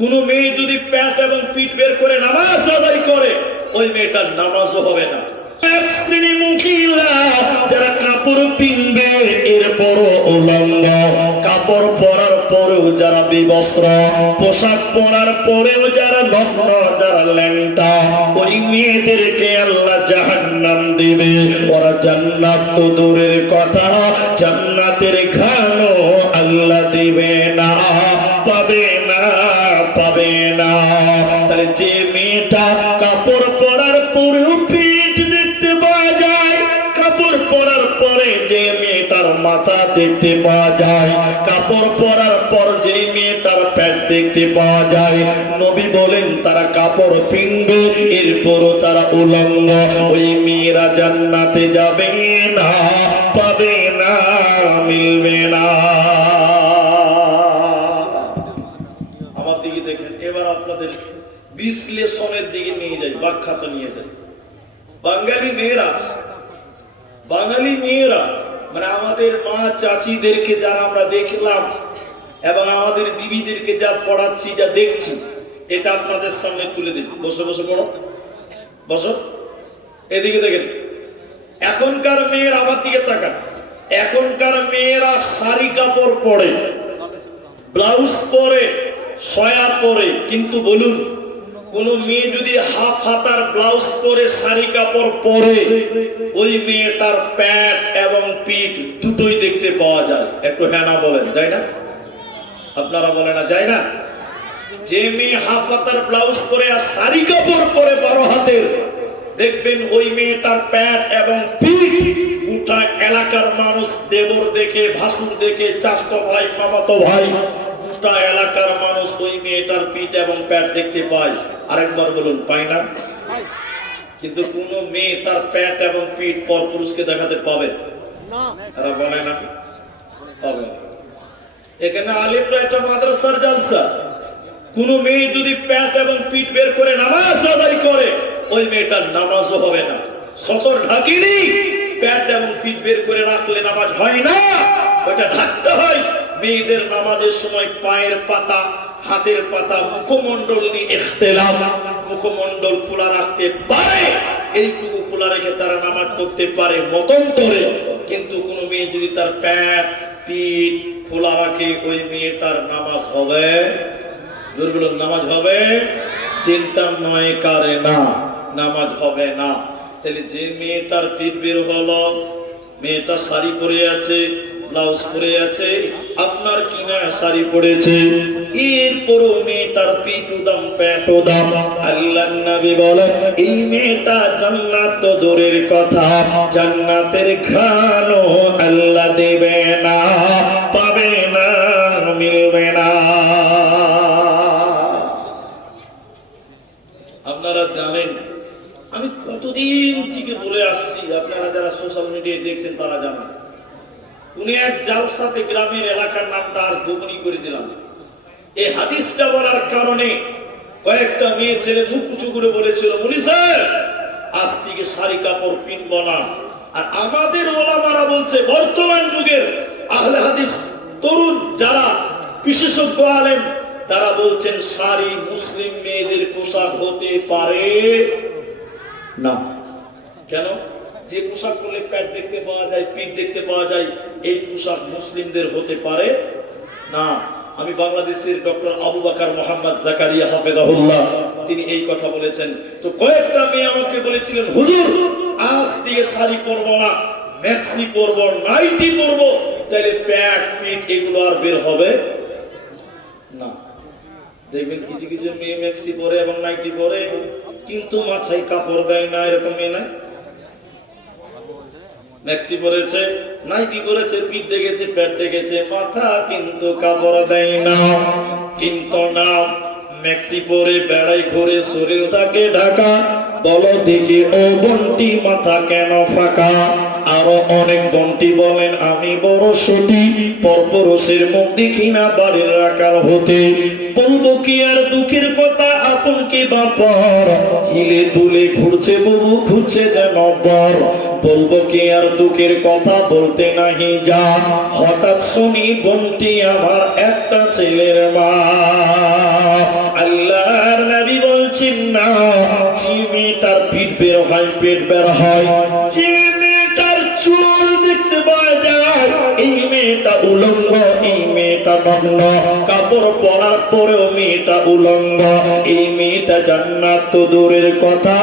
কোন মেয়ে যদি প্যাট এবং পিঠ বের করে নামাজ আদায় করে, ওই মেয়েটার নামাজও হবে না। এক শ্রেণী মহিলা যারা কাপড় পিনবে এরপরও উলঙ্গ, কাপড় পরার পরেও যারা বিবস্ত্র, পোশাক পরার পরেও যারা নগ্ন, যারা ল্যাংটা, ওই মেয়েদেরকে আল্লাহ জাহান্নাম দিবে। ওরা জান্নাত তো দূরের কথা, জান্নাতের ঘ্রাণও আল্লাহ দিবে না, পাবে না, পাবে না। তাহলে যে মেয়েটা কাপড় পরার পরেও পিঠ দেখতে পাওয়া যায়, কাপড় পরার পরে যে মেয়েটার মাথা দেখতে পাওয়া যায়, কাপড় পরার পর যে মেয়েটার পেট দেখতে পাওয়া যায়, নবী বলেন তারা কাপড় পিনবে এরপরও তারা উলঙ্গ, ওই মেয়েরা জান্নাতে যাবে না, পাবে না, মিলবে না। আমার দিকে দেখেন, এবার আপনাদের বিশ্লেষণের দিকে নিয়ে যাই, ব্যাখ্যাটা নিয়ে যাই। বাঙালি মেয়েরা মানে আমাদের মা চাচিদেরকে যারা আমরা দেখলাম এবং আমাদের বিবিদেরকে যা পড়াচ্ছি, যা দেখছি, এটা আপনাদের সামনে তুলে দিন। বসে বসে পড়ো, বসো, এদিকে দেখেন। এখনকার মেয়ের, আমার দিকে তাকান, এখনকার মেয়েরা শাড়ি কাপড় পরে, ব্লাউজ পরে, সয়া পরে, কিন্তু বলুন কোন মেয়ে যদি হাফ হাতার ব্লাউজ পরে শাড়ি কাপড় পরে, ওই মেয়েটার প্যাট এবং পিঠ দুটোই দেখতে পাওয়া যায়। একটু হ্যাঁ না বলেন, যায় না? আপনারা বলেন না, যায় না? যে মেয়ে হাফ হাতার ব্লাউজ পরে আর শাড়ি কাপড় পরে 12 হাতের, দেখবেন ওই মেয়েটার প্যাট এবং পিঠ গোটা এলাকার মানুষ দেবর দেখে, ভাসুর দেখে, চাচতো ভাই, মামাতো ভাই, গোটা এলাকার মানুষ ওই মেয়েটার পিঠ এবং প্যাট দেখতে পায়। আরেকবার বলুন, পায় না? কিন্তু কোন মেয়ে তার প্যাট এবং পিঠ পর পুরুষকে দেখাতে পাবে না? তারা বলে না, পাবে না। এখানে আলিমরা একটা মাদ্রাসার জালসা। কোন মেয়ে যদি প্যাট এবং পিঠ বের করে নামাজ আদায় করে, ওই মেয়েটার নামাজও হবে না। সতর ঢাকিনি, প্যাট এবং পিঠ বের করে রাখলে নামাজ হয় না, ওটা ঢাকতে হয়। মেয়েদের নামাজের সময় পায়ের পাতা, হাতের পাতা, মুখমণ্ডল নিয়ে ইখতিলাফ, মুখমণ্ডল খোলা রাখতে পারে, এইটুকু খোলা রেখে তারা নামাজ পড়তে পারে মতন্তরে। কিন্তু কোন মেয়ে যদি তার প্যাট পিঠ খোলা রাখে, ওই মেয়েটার নামাজ হবে, দুর্বল নামাজ হবে, তিনটা নয় কারে না, নামাজ হবে না। তাহলে যে মেয়েটার পিঠ বের হলো, মেয়েটা শাড়ি পরে আছে, ব্লাউজ পরে আছে, আপনার কিনা শাড়ি পরেছে, এরপরও মেয়েটার পিঠ উদাম, প্যাট উদাম, আল্লাহর নবী বলেন এই মেয়েটা জান্নাত তো দূরের কথা, জান্নাতের ঘ্রাণও আল্লাহ দেবে না, পাবে না, মিলবে না। আপনারা জানেন আমি কতদিন থেকে বলে আসছি, আপনারা যারা সোশ্যাল মিডিয়ায় দেখছেন তারা জানেন, কোন এক জালসাতে গ্রামের এলাকার নামটা আর গোপনই করে দিলাম। এই হাদিসটা বলার কারণে কয়েকটা মেয়ে ছেলে মুখ উঁচু করে বলেছিল, মুনি স্যার আজ থেকে শাড়ি কাপড় পিনব না। আর আমাদের ওলামারা বলছে, বর্তমান যুগের আহলে হাদিস তরুণ যারা বিশেষজ্ঞ আলেম, তারা বলছেন শাড়ি মুসলিম মেয়েদের পোশাক হতে পারে না। কেন? যে পোশাক পরলে প্যাট দেখতে পাওয়া যায়, পিঠ দেখতে পাওয়া যায়, এই পোশাক মুসলিমদের হতে পারে না। আমি বাংলাদেশের ডক্টর আবু বকর মোহাম্মদ জাকারিয়া হাফেজাহুল্লাহ, তিনি এই কথা বলেছেন। তো কয়েকটা মেয়ে আমাকে বলেছিলেন, হুজুর আজ থেকে শাড়ি পরবো না, ম্যাক্সি পরবো, নাইটি পরবো, তাহলে প্যাট পিঠ এগুলো আর বের হবে না। দেখবেন কিছু কিছু মেয়ে ম্যাক্সি পরে এবং নাইটি পরে, কিন্তু মাথায় কাপড় দেয় না, এরকম মেয়ে নাই? ম্যাক্সি পরেছে, নাইটি পরেছে, পিঠ ডেকেছে, পেট ডেকেছে, মাথা কিন্তু কাপড় দেয় না। কিন্তু না, ম্যাক্সি পরে বেড়াই করে শরীর থাকে ঢাকা, বলো দেখি ও বন্টি মাথা কেন ফাঁকা? আরো অনেক বন্টি বলেন আমি বড় সতী, পরপুরুষের মুখ দেখি না বাড়ির রাখাল হতে। বলবো কি আর দুঃখের কথা, আপন কি বাপর, হিলে দুলে ঘুরছে বহু, ঘুরছে যেন বর। বলবো কি আর দুঃখের কথা, বলতে নাহি যা, হঠাৎ শুনি বন্টি আমার একটা ছেলের মা। হয়, পেট বের হয়, যে মেয়েটার চুল দেখতে পাওয়া যায় এই মেয়েটা উলঙ্গ, এই মেয়েটা নগ্ন, কাপড় পরার পরেও মেয়েটা উলঙ্গ, এই মেয়েটা জান্নাত তো দূরের কথা,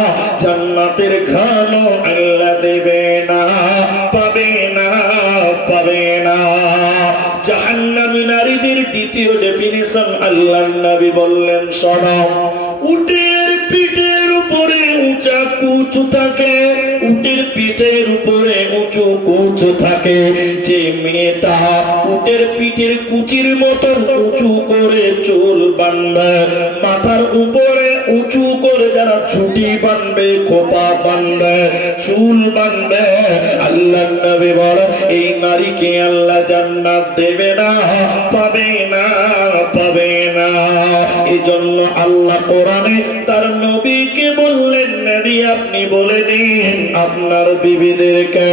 জান্নাতের ঘ্রাণ আল্লাহ দেবে না, পাবে না, পাবে না। জাহান্নামী নারীদের দ্বিতীয় ডেফিনিশন আল্লাহর নবী বললেন, শোনো, উটের পিঠের উপরে উঁচা কুচু থাকে, উটের পিঠের উপরে উঁচু কুচু থাকে, যে মেয়েটা উটের পিঠের কুচির মতো উঁচু করে চুল বাঁধবে, মাথার উপরে উঁচু করে যারা ছুটি বাঁধবে, খোপা বাঁধবে, চুল বাঁধবে, আল্লাহর নবী বলে এই নারীকে আল্লাহ জান্নাত দেবে না, পাবে না, পাবে না। এই জন্য আল্লাহ কোরআনে তার নবীকে বললেন, নবী আপনি বলে দিন আপনার বিবিদেরকে,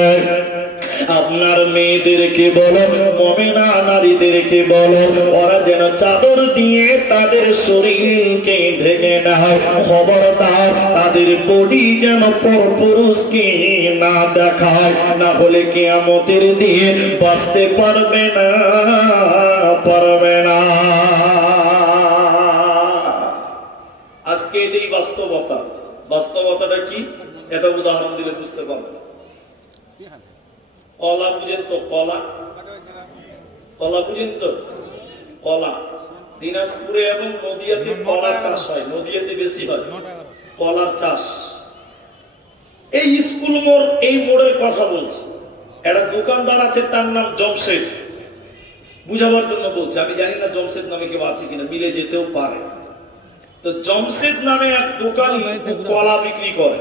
আপনার মেয়েদেরকে বলো, মুমিনা নারীদেরকে বলো, ওরা যেন চাদর দিয়ে তাদের শরীরকে ঢেকে নেয়, খবরদার তাদের বডি যেন পরপুরুষকে না দেখায়, না হলে কিয়ামতের দিয়ে বাঁচতে পারবে না, পারবে না। আজকে এটাই বাস্তবতা। বাস্তবতাটা কি এটা উদাহরণ দিলে বুঝতে পারবেন। কলা বুঝেন তো? কলা, কলা বুঝেন তো? কলা দিনাজপুরে এবং নদিয়াতে কলা চাষ হয়, নদিয়াতে বেশি হয় কলার চাষ। এই স্কুল মোড়, এই মোড়ের কথা বলছি। একটা দোকানদার আছে, তার নাম জমশেদ, বুঝাবার জন্য বলছি, আমি জানি না জমশেদ নামে কেউ আছে কিনা, মিলে যেতেও পারে। তো জমশেদ নামে এক দোকানি কলা বিক্রি করে।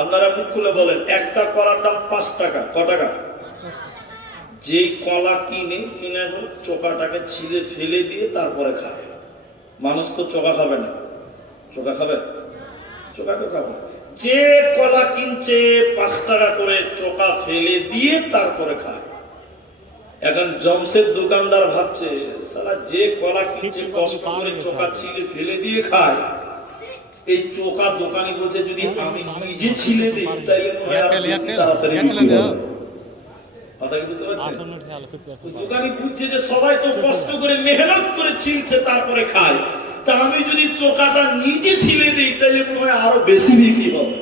আপনারা মুখ খুলে বলেন, একটা কলার দাম 5 টাকা। ক টাকা? যে কলা কিনে চোকাটাকে ছিলে ফেলে দিয়ে তারপরে খায়। মানুষ তো চোকা খাবে না, চোকা খাবে? চোকাকে খাবে। যে কলা কিনছে 5 টাকা করে চোকা ফেলে দিয়ে তারপরে খায়। এখন জমশেদ দোকানদার ভাবছে, শালা যে কলা কিনছে কষ্ট করে চোকা ছিলে ফেলে দিয়ে খায়, এই চোকা দোকানি বলছে যদি আমি নিজে ছিলে দিই তাহলে তাড়াতাড়ি বিক্রি হবে। দোকানি বুঝছে যে সবাই তো কষ্ট করে মেহনত করে ছিলছে তারপরে খায়, তা আমি যদি চোকাটা নিজে ছিলে দিই তাহলে মনে হয় আরো বেশি বিক্রি হবে।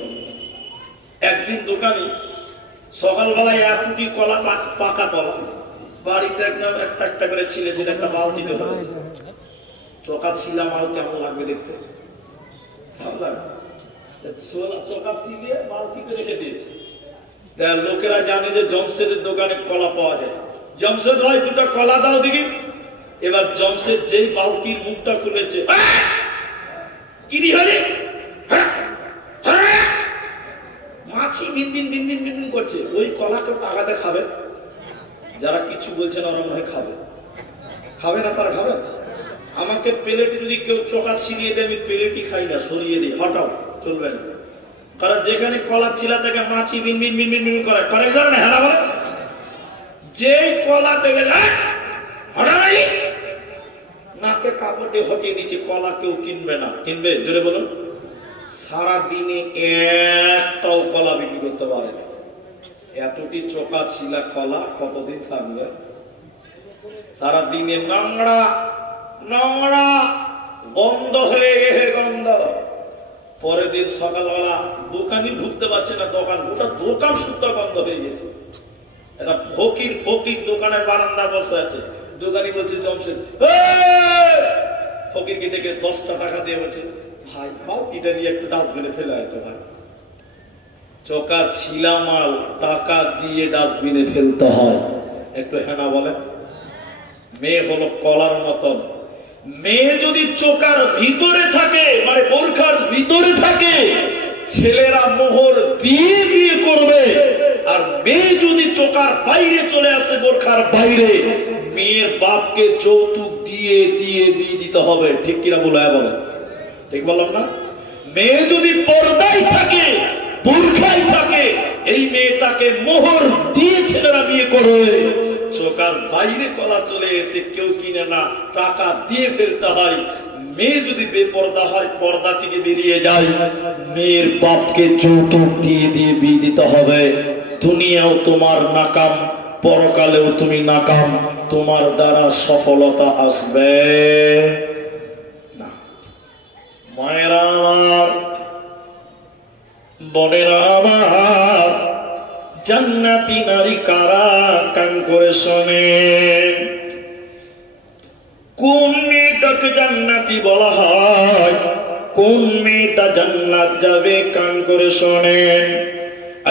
একদিন দোকানি সকালবেলায় 1 কোটি কলা, পাকা কলা বাড়িতে একদম একটা একটা করে ছিলে ছিলে একটা বালতিতে হয়েছে। চোকা ছিলাম আর কেমন লাগবে দেখতে, ভালো লাগবে। চোকা ছিলে বালতিতে রেখে দিয়েছে। লোকেরা জানে যে জমশেদের দোকানে কলা পাওয়া যায়। জমশেদ ভাই 2টা কলা দাও দেখি। এবার জমশেদ যেই বালতির মুখটা খুলেছে, কি দি হলে মাছি বিনবিন বিনবিন বিনবিন করছে। ওই কলা কেউ টাকাতে খাবে? যারা কিছু বলছেন ওরা মনে হয় খাবে। খাবেন আপনারা? খাবেন? আমাকে প্লেটে যদি কেউ চোখা ছিনিয়ে দেয়, আমি প্লেটই খাই না, সরিয়ে দিই, হটাও, চলবে না। কারণ যেখানে কলা ছিলা থেকে মাছি বিনবিন বিনবিন বিনবিন করে, করে না? হ্যাঁ বলে, যে কলা থেকে হঠাৎ নাকে কাপড় দিয়ে হটিয়ে দিচ্ছে, কলা কেউ কিনবে না। কিনবে? জোরে বলুন। সারা দিনে একটাও কলা বিক্রি করতে পারে না। এতটি চোখা ছিলা কলা কতদিন খাবে? সারা দিনে নোংরা নোংরা, গন্ধ হয়ে গেছে, গন্ধ। পরের দিন সকালবেলা দোকানই ঢুকতে পারছে না, দোকান গোটা দোকান শুদ্ধ গন্ধ হয়ে গেছে। একটা ফকির ফকির দোকানের বারান্দা বসে আছে। দোকানি বলছে জমশেদ, ফকিরকে ডেকে 10টা টাকা দিয়ে বলছে, ভাই বালতিটা নিয়ে একটু ডাস্টবিনে ফেলে হয়তো। ভাই চোকা ছিলা মাল টাকা দিয়ে ডাস্টবিনে ফেলতে হয়, একটু হেনা বলেন। মেয়ে হলো কলার মতন। মেয়ে যদি চোকার ভিতরে থাকে, মানে বোরখার ভিতরে থাকে, ছেলেরা মোহর দিয়ে বিয়ে করবে। আর মেয়ে যদি চোকার বাইরে চলে আসে, বোরখার বাইরে, মেয়ের বাপকে যৌতুক দিয়ে দিয়ে বিয়ে দিতে হবে। ঠিক কিনা বলে বলেন? ঠিক বললাম না? মেয়ে যদি পর্দায় থাকে, বোরখায় থাকে, এই মেয়েটাকে মোহর দিয়ে ছেলেরা বিয়ে করবে। চোকার বাইরে কলা চলে এসে কেউ কিনে না, টাকা দিয়ে ফেলতে হয়। মেয়ে যদি বেপর্দা হয়, পর্দা থেকে বেরিয়ে যায়, মেয়ের বাপকে যৌতুক দিয়ে দিয়ে বিয়ে দিতে হবে। দুনিয়াও তোমার নাকাম, পরকালেও তুমি নাকাম, তোমার দ্বারা সফলতা আসবে না। মায়েরা আমার, বোনেরা আমার, জান্নাতি নারী কারা? কান করে শোনেন। কোন মেয়েটাকে জান্নাতি বলা হয়? কোন মেয়েটা জান্নাত যাবে? কান করে শোনেন।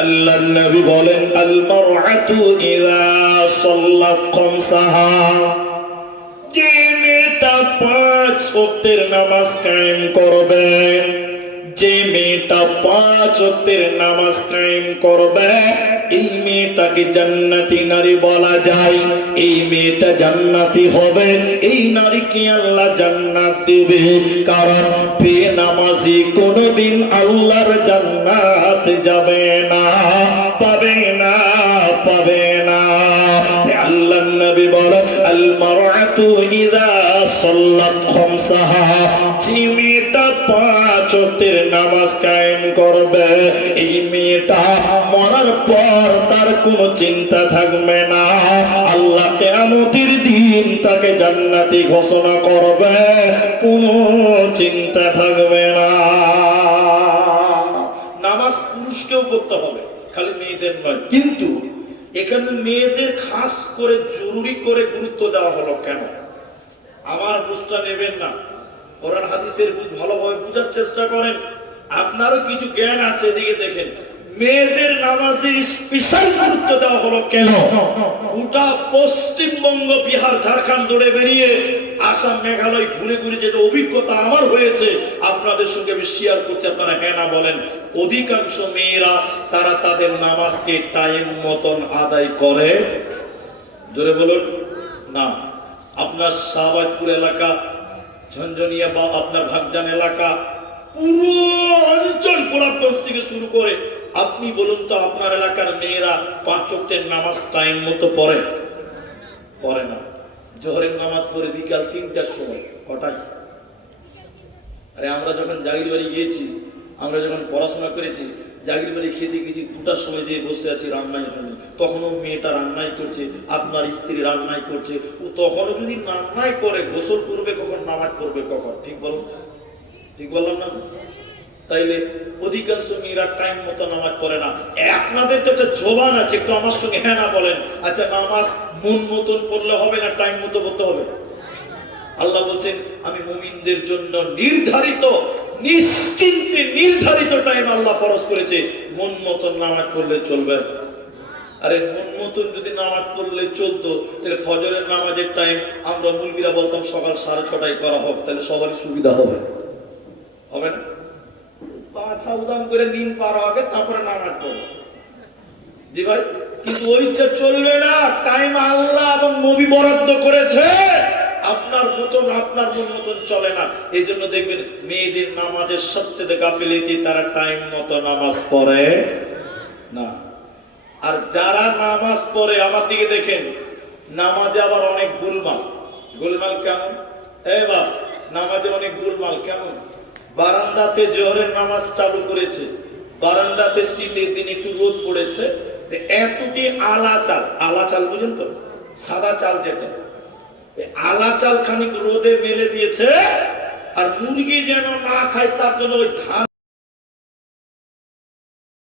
আল্লাহর নবী বলেন, আল মারআতু ইযা সাল্লাত খামসাহা, যে মেয়েটা 5 ওয়াক্তের নামাজ কায়েম করবে, যে মেয়েটা 5 ওয়াক্তের নামাজ কায়েম করবে, এই মেয়েটাকে জান্নাতি নারী বলা যায়। এই মেয়েটা জান্নাতি হবে, এই নারীকে আল্লাহ জান্নাত দেবে। কারণ বেনামাজি কোনদিন আল্লাহর জান্নাত যাবে না, পাবে না, পাবে না। আল্লাহর নবী বলেন, আল মারআতু ইযা সাল্লাত খামসাহা, যে মেয়েটা 5 ওয়াক্তের নামাজ কায়েম করবে, এই মেয়েটা মরার পর তার কোনো চিন্তা থাকবে না। আল্লাহ কিয়ামতের দিন তাকে জান্নাতি ঘোষণা করবে, কোনো চিন্তা থাকবে না। নামাজ পুরুষকেও করতে হবে, খালি মেয়েদের নয়। কিন্তু এখানে মেয়েদের খাস করে জরুরি করে গুরুত্ব দেওয়া হলো কেন? আমার বুঝটা নেবেন না, কোরআন হাদিসের বুঝ ভালোভাবে বুঝার চেষ্টা করেন। আপনারও কিছু জ্ঞান আছে, এদিকে দেখেন। মেয়েদের নামাজের স্পেশাল গুরুত্ব দেওয়া হলো কেন? গোটা পশ্চিমবঙ্গ, বিহার, ঝাড়খণ্ড দৌড়ে বেরিয়ে, আসাম, মেঘালয় ঘুরে ঘুরে যেটা অভিজ্ঞতা আমার হয়েছে আপনাদের সঙ্গে আমি শেয়ার করছি, আপনারা হ্যাঁ না বলেন। অধিকাংশ মেয়েরা তারা তাদের নামাজকে টাইম মতন আদায় করে। জোরে বলুন না। আপনার শাহবাজপুর এলাকা, ঝঞ্ঝনিয়া বা আপনার ভাগজান এলাকা, পুরো অঞ্চল গোলাপগঞ্জ থেকে শুরু করে আপনি বলুন তো, আপনার এলাকার মেয়েরা 5 ওয়াক্তের নামাজ টাইম মতো পড়ে? পড়ে না। জোহরের নামাজ পড়ে বিকাল 3টার সময়। কটায়? আরে আমরা যখন জাগির বাড়ি গিয়েছি, আমরা যখন পড়াশোনা করেছি, জাগির বাড়ি খেতে গেছি 2টার সময় যেয়ে বসে আছি, রান্নাই হয়নি। তখনও মেয়েটা রান্নাই করছে, আপনার স্ত্রী রান্নাই করছে। ও তখনও যদি রান্নাই করে, গোসল করবে কখন, নামাজ পড়বে কখন? ঠিক বলুন, ঠিক বললাম না? তাইলে অধিকাংশ মেয়েরা টাইম মতো নামাজ পড়ে না। আপনাদের তো একটা জবান আছে, একটু আমার সঙ্গে হ্যাঁ না বলেন। আচ্ছা, নামাজ মন মতন পড়লে হবে না টাইম মতো পড়তে হবে? আল্লাহ বলছেন, আমি মুমিনদের জন্য নির্ধারিত, নিশ্চিন্তে নির্ধারিত টাইম আল্লাহ ফরজ করেছে। মন মতন নামাজ পড়লে চলবে? আরে মন মতন যদি নামাজ পড়লে চলতো, তাহলে ফজরের নামাজের টাইম আমরা মুলবিরা বলতাম সকাল 6:30টায় করা হোক, তাহলে সবারই সুবিধা হবে। হবে না? পাঁচা উদাম করে নিন পার আগে, তারপরে নামাজ পড়ো। জি ভাই, কিন্তু ওইটা চলবে না। টাইম আল্লাহ এবং নবী বরাদ্দ করেছে, আপনার মতন আপনার মন মতন চলে না। এই জন্য দেখবেন মেয়েদের নামাজের সবচেয়ে গাফিলতি, তারা টাইম মতো নামাজ পড়ে না। আর যারা নামাজ পড়ে, আমার দিকে দেখেন, নামাজে আবার অনেক গোলমাল। গোলমাল কেমন? এই বাপ, নামাজে অনেক গোলমাল কেমন? বারান্দাতে জোহরের নামাজ চালু করেছে, বারান্দাতে শীতের দিন একটু রোদ পড়েছে, এতটি আলা চাল, আলা চাল বুঝেন তো, সাদা চাল যেটা, আলা চাল খানিক রোদে মেলে দিয়েছে। আর মুরগি যেন না খায় তার জন্য ওই ধান